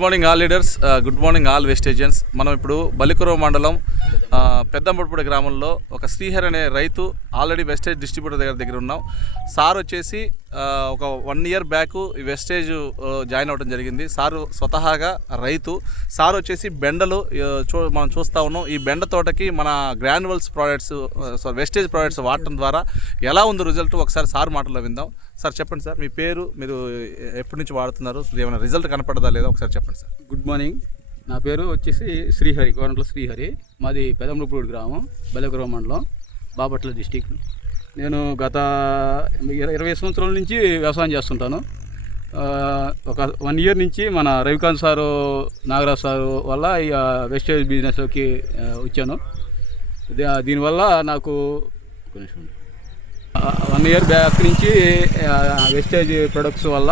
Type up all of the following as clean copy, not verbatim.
Good morning all leaders, good morning all వెస్టేజియన్స్. మనం ఇప్పుడు బలికురవ మండలం పెద్దంబడిపూడి గ్రామంలో ఒక శ్రీహరి అనే రైతు ఆల్రెడీ వెస్టేజ్ డిస్ట్రిబ్యూటర్ దగ్గర ఉన్నాం. సార్ వచ్చేసి ఒక 1 year బ్యాక్ ఈ వెస్టేజ్ జాయిన్ అవ్వడం జరిగింది. సారు స్వతహాగా రైతు. సార్ వచ్చేసి బెండలు మనం చూస్తూ ఉన్నాం. ఈ బెండ తోటకి మన గ్రాన్యువల్స్ ప్రోడక్ట్స్ వెస్టేజ్ ప్రోడక్ట్స్ వాడటం ద్వారా ఎలా ఉంది రిజల్ట్ ఒకసారి సార్ మాటల్లో విందాం. సార్ చెప్పండి సార్, మీ పేరు, మీరు ఎప్పటి నుంచి వాడుతున్నారు, ఏమైనా రిజల్ట్ కనపడదా లేదా ఒకసారి చెప్పండి సార్. గుడ్ మార్నింగ్, నా పేరు వచ్చేసి శ్రీహరి, గవర్నమెంట్ శ్రీహరి. మాది పెదంబడిపూడి గ్రామం, బలికురవ మండలం, బాపట్ల డిస్టిక్. నేను గత 20 సంవత్సరాల నుంచి వ్యవసాయం చేస్తుంటాను. ఒక 1 year నుంచి మన రవికాంత్ సారు, నాగరాజ్ సారు వల్ల ఈ వెస్టేజ్ బిజినెస్లోకి వచ్చాను. దీనివల్ల నాకు 1 year బ్యాక్ నుంచి వెస్టేజ్ ప్రొడక్ట్స్ వల్ల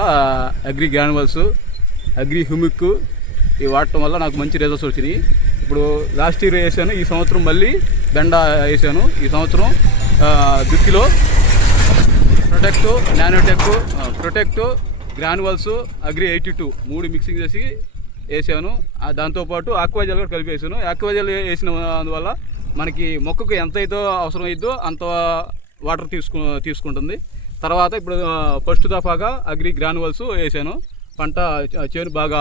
అగ్రి గ్రాన్యువల్స్, అగ్రి హ్యూమిక్ ఇవి వాడటం వల్ల నాకు మంచి రిజల్ట్స్ వచ్చినాయి. ఇప్పుడు లాస్ట్ ఇయర్ వేసాను, ఈ సంవత్సరం మళ్ళీ బెండ వేసాను. ఈ సంవత్సరం దుక్కిలో ప్రొటెక్ట్ గ్రాన్యువల్స్, అగ్రి 82 3 మిక్సింగ్ చేసి వేసాను. దాంతోపాటు ఆక్వాజల్ కూడా కలిపి వేసాను. ఆక్వాజల్ వేసిన అందువల్ల మనకి మొక్కకు ఎంత అయితే అవసరం అయిద్దో అంత వాటర్ తీసుకుంటుంది. తర్వాత ఇప్పుడు ఫస్ట్ దఫాగా అగ్రి గ్రాన్యువల్స్ వేసాను. పంట చేను బాగా